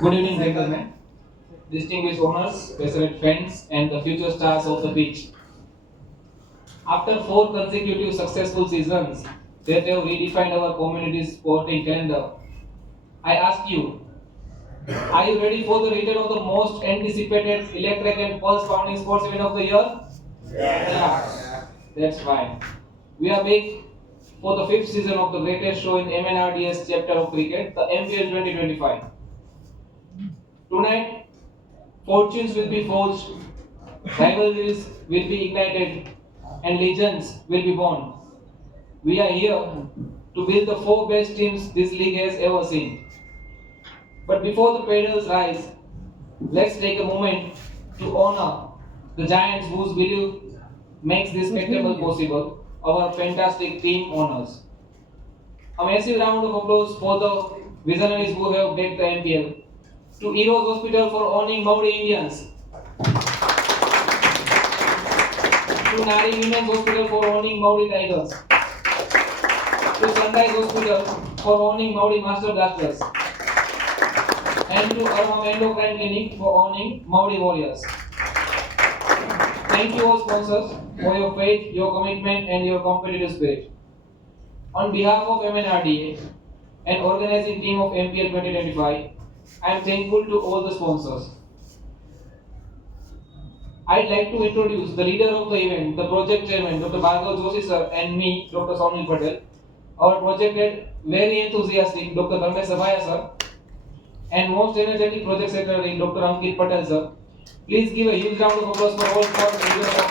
Good evening, gentlemen, distinguished owners, passionate friends, and the future stars of the pitch. After 4 consecutive successful seasons that have redefined our community's sporting calendar, I ask you, are you ready for the return of the most anticipated electric and pulse-pounding sports event of the year? Yeah, that's fine. We are back for the 5th season of the greatest show in MNRDS chapter of cricket, the MPL 2025. Tonight, fortunes will be forged, rivalries will be ignited, and legends will be born. We are here to build the 4 best teams this league has ever seen. But before the pedals rise, let's take a moment to honor the giants whose belief makes this spectacle possible, our fantastic team owners. A massive round of applause for the visionaries who have backed the MPL. To Heroes Hospital for owning Maori Indians. To Nari Women's Hospital for owning Maori Tigers. To Sunrise Hospital for owning Maori Master Blasters. And to Arma Endocrine Clinic for owning Maori Warriors. Thank you all sponsors for your faith, your commitment and your competitive spirit. On behalf of MNRDA and organizing team of MPL 2025, I am thankful to all the sponsors. I'd like to introduce the leader of the event, the project chairman, Dr. Bhargav Joshi sir, and me, Dr. Sonil Patel. Our project head, very enthusiastic, Dr. Dharmesh Sabhaya sir, and most energetic project secretary, Dr. Ankit Patel sir. Please give a huge round of applause for all four leaders of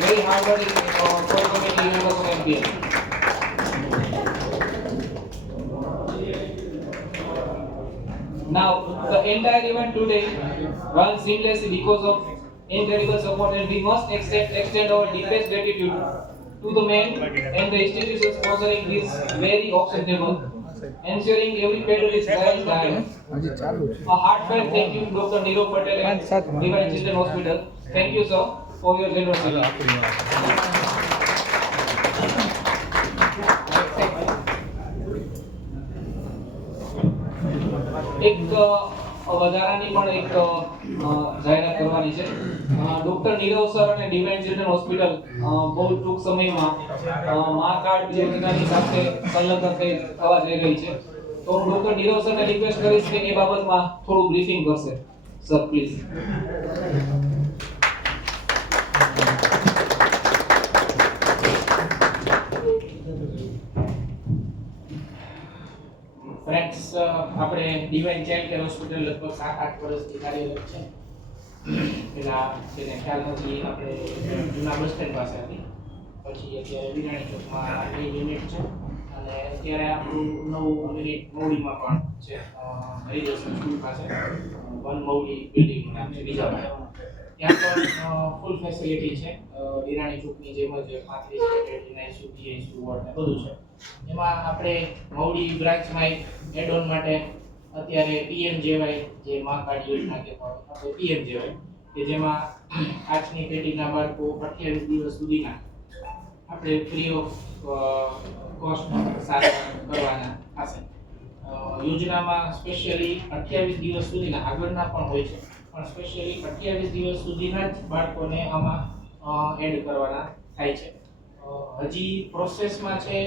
very hard-working core committee members of MPL. Now, the entire event today runs seamlessly because of incredible support, and we must extend our deepest gratitude to the men and the institutions sponsoring this very auction table, ensuring every pedal is well timed. A heartfelt thank you to Dr. Neerav Patel and Divine Children Hospital. Thank you, sir, for your generosity. એક વધારાની પણ એક જાહેરાત કરવાની છે. ડોક્ટર નીરવ સર અને divine children hospital બહુ ટૂંક સમયમાં મા કાર્ડ યોજનાની સાથે સંલગ્ન થવા જઈ રહી છે. તો હું ડોક્ટર નીરવ સરને રિક્વેસ્ટ કરીશ કે એ બાબતમાં થોડું બ્રીફિંગ કરશે. Sir please. ફ્રેન્ડ્સ, આપણે ડિવાઇન ચાઇલ્ડ કેર હોસ્પિટલ લગભગ 7-8 વર્ષથી કાર્યરત છે. પેલા તેને ખ્યાલ નથી, આપણે જૂના બસ સ્ટેન્ડ પાસે હતી, પછી અત્યારે વિરાણી ચોકમાં એ યુનિટ છે, અને અત્યારે આપણું નવું યુનિટ મૌડીમાં પણ છે, હરિદર્શન સ્કૂલ પાસે વન મૌડી બિલ્ડિંગ નામ છે બીજા પાસે. ત્યાં પણ ફૂલ ફેસિલિટી છે, વિરાણી ચોકની જેમ જ 35 બેડ, ICU, PICU વોર્ડ ને બધું છે. એમાં આપણે મૌડી બ્રાન્ચમાં એડ ઓન માટે અત્યારે PMJY જે મા કાર્ડ યોજના કહેવાય, આપણે PMJY કે જેમાં 8ની પેઢીના બાળકો 28 દિવસ સુધીના આપણે ફ્રી ઓફ કોસ્ટ સારવાર કરવાના થશે. યોજનામાં સ્પેશિયલી 28 દિવસ સુધીના, આગળના પણ હોય છે, પણ સ્પેશિયલી 28 દિવસ સુધીના જ બાળકોને આમાં એડ કરવાના થાય છે. હજી પ્રોસેસમાં છે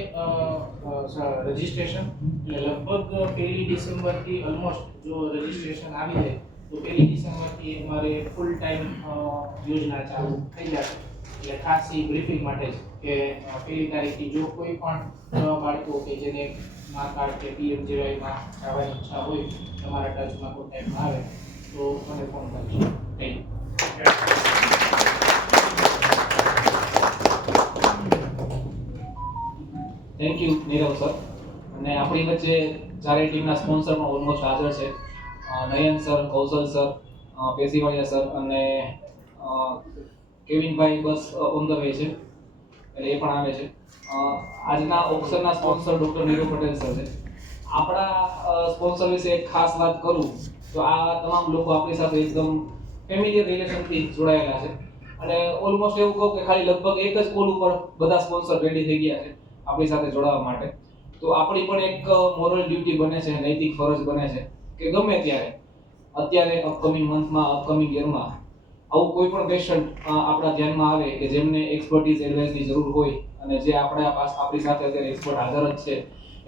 રજિસ્ટ્રેશન, એટલે લગભગ 1 ડિસેમ્બરથી ઓલમોસ્ટ જો રજિસ્ટ્રેશન આવી જાય તો 1 ડિસેમ્બરથી અમારે ફૂલ ટાઈમ યોજના ચાલુ થઈ જશે. એટલે ખાસ એ બ્રીફિંગ માટે જ કે 1 તારીખથી જો કોઈ પણ બાળકો કે જેને મા કાર્ડ કે PMJYમાં જવાની ઈચ્છા હોય, તમારા ટચમાં કોન્ટેક્ટમાં આવે તો મને ફોન કરજો. Thank you. Thank you Nirav સર. અને આપણી વચ્ચે ચારેય ટીમના સ્પોન્સર પણ ઓલમોસ્ટ હાજર છે. Nayan sir, Kaushal sir, Peshiwadia sir અને કેવિનભાઈ બસ ઓન ધ વે છે, એટલે એ પણ આવે છે. આજના ઓક્શનના sponsor doctor Nirav Patel sir છે. આપણા સ્પોન્સર વિશે એક ખાસ વાત કરું તો આ તમામ લોકો આપણી સાથે એકદમ ફેમિલિયર રિલેશનથી જોડાયેલા છે, અને ઓલમોસ્ટ એવું કહું કે ખાલી લગભગ એક જ કોલ ઉપર બધા સ્પોન્સર રેડી થઈ ગયા છે આપણી સાથે જોડાવા માટે. તો આપણી પણ એક મોરલ ડ્યુટી બને છે, નૈતિક ફરજ બને છે કે ગમે ત્યારે અત્યારે અપકમિંગ મંથમાં અપકમિંગ યરમાં આવું કોઈ પણ પેશન્ટ આપણા ધ્યાનમાં આવે કે જેમને એક્સપર્ટીઝ એડવાઇસની જરૂર હોય અને જે આપણી સાથે અત્યારે એક્સપર્ટ હાજર જ છે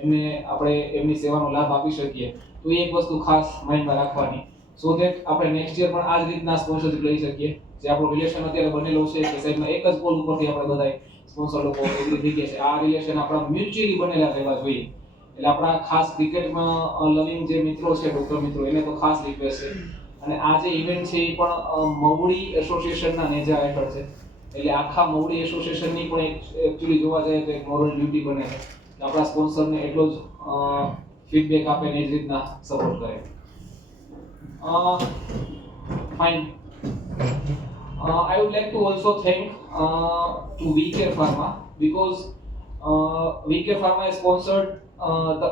એમને આપણે એમની સેવાનો લાભ આપી શકીએ તો એ એક વસ્તુ ખાસ માઇન્ડમાં રાખવાની સો ધેટ આપણે નેક્સ્ટ યર પણ આ જ રીતના સ્પોન્સરશિપ લઈ શકીએ જે આપણો રિલેશન અત્યારે બનેલો છે કે સાહેબમાં એક જ કોલ ઉપરથી આપણે બધાય સ્પોન્સર લોકો એગ્રી થઈ ગયા છે આ રિલેશન આપણા મ્યુચ્યુઅલી બનેલા રહેવા જોઈએ એટલે આપણા ખાસ ક્રિકેટમાં લવિંગ જે મિત્રો છે ડોક્ટર મિત્રો એને તો ખાસ રિક્વેસ્ટ છે અને આ જે ઇવેન્ટ છે એ પણ મવડી એસોસિએશનના નેજા હેઠળ છે એટલે આખા મવડી એસોસિએશનની પણ એકચ્યુઅલી જોવા જાય તો એક મોરલ ડ્યુટી બને છે કે આપણા સ્પોન્સરને એટલો જ ફીડબેક આપે ને એ જ રીતના સપોર્ટ કરે fine I would like to also thank to VK Pharma because VK Pharma has sponsored the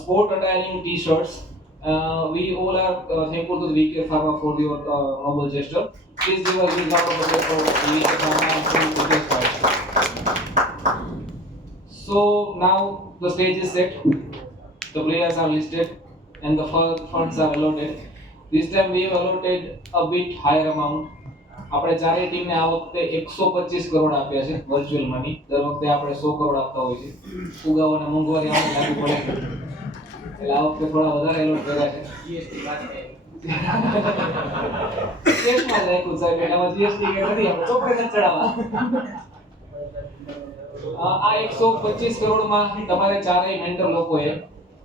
sport attiring T-shirts. We all are thankful to the VK Pharma for your noble gesture. Please give us a big round of applause for VK Pharma and for this part. So now the stage is set, the players are listed, and the funds are allotted. This time we have allotted a bit higher amount. આપણે ચારેય ટીમને આ વખતે 125 કરોડ આપ્યા છે virtual money. દર વખતે આપણે 100 કરોડ આપતા હોય છે. ફુગાઓને મોંઘવારી આમાં લાગુ પડે એટલે આ વખતે થોડા વધારે એલોટ કર્યા છે. જીએસટી પાસે કેશમાં રાખ્યું સાહેબ એનામાં જીએસટી કે નથી આપણે ચોપડે નથી ચડાવવા. આ 125 કરોડમાં તમારે ચારેય મેન્ટર લોકોએ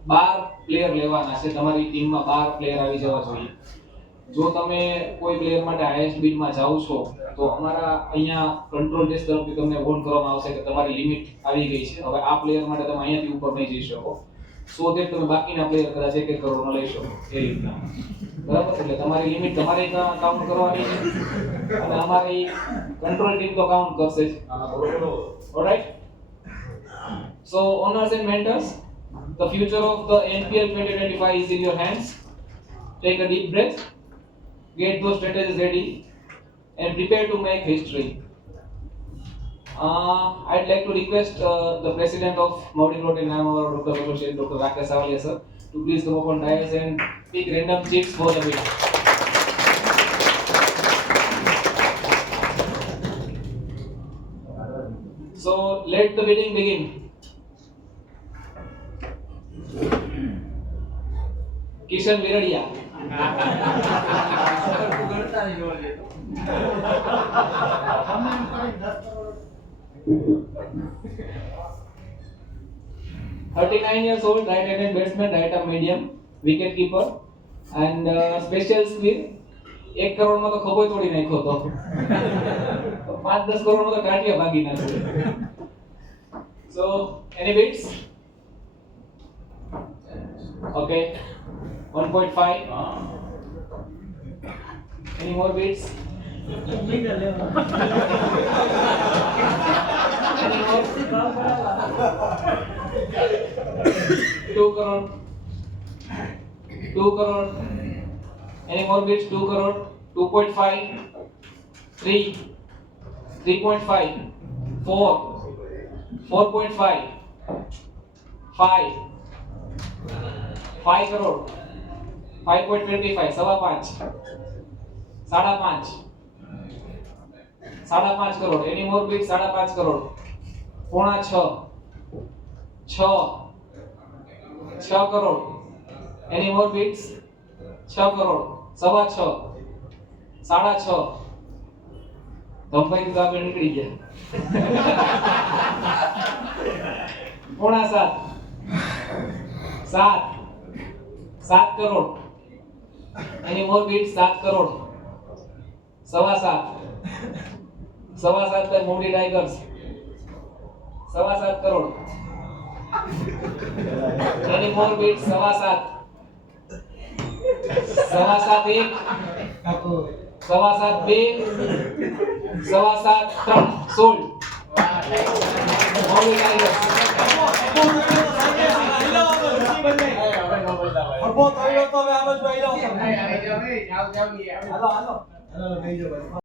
12 પ્લેયર લેવાના છે. તમારી ટીમમાં 12 પ્લેયર આવી જવા જોઈએ. જો તમે કોઈ પ્લેયર માટે હાઈએસ્ટ બીડમાં જાઓ છો તો અમારા અહીંયા કંટ્રોલ ડેસ્ક તરફથી તમને વોર્ન કરવામાં આવશે કે તમારી લિમિટ આવી ગઈ છે. હવે આ પ્લેયર માટે તમે અહીંયાથી ઉપર નહીં જઈ શકો. સો ધેટ તમે બાકીના પ્લેયર કદાચ 1 કરોડનો લઈ શકો એ રીતના. બરાબર? એટલે તમારી લિમિટ તમારે કાઉન્ટ કરવાની છે અને અમારી કંટ્રોલ ટીમ તો કાઉન્ટ કરશે જ. Alright? So owners and mentors, the future of the NPL 2025 is in your hands. Take a deep breath, get those strategies ready, and prepare to make history. I'd like to request the president of Mavdi Rotary Nanamawar Doctor Association, Dr. Rakesh Savalia sir, to please come up on dais and pick random chips for the bid. So let the bidding begin. Kishan વિરડિયા 39 years old, right-handed batsman, right-arm medium, wicket keeper, and special skill. 1 કરોડમાં તો ખભો તોડી નાખ્યો તો 5-10 કરોડમાં તો કાટિયા ભાગી નાખ્યો. So any bids? Okay, 1.5. Any more bids? Any more? 2 crore. 2 crore. Any more bids? 2 crore. 2.5. 3. 3.5. 4. 4.5. 5. 5 crore. 5.25. सवा 5. 5.5. 5.5 करोड़. Any more bids? 5.5 करोड़. 6.5. 6 करोड़. Any more bids? 6 करोड़. सवा 6. 6.5. ધમભાઈ તો આગળ નીકળી ગયા. 6.7. 7. 7 करोड़. Any more bids? 7 करोड़. सवा 7. सवा 7 by Modi Tigers. सवा 7 करोड़. Any more bids? सवा 7. सवा 7 1. सवा 7 2. सवा 7 3. Sold. Modi Tigers. અબો થયો તો હવે આમ જ ભાઈ લો. હાલો હાલો. હાલો લઈ જાવ ભાઈ.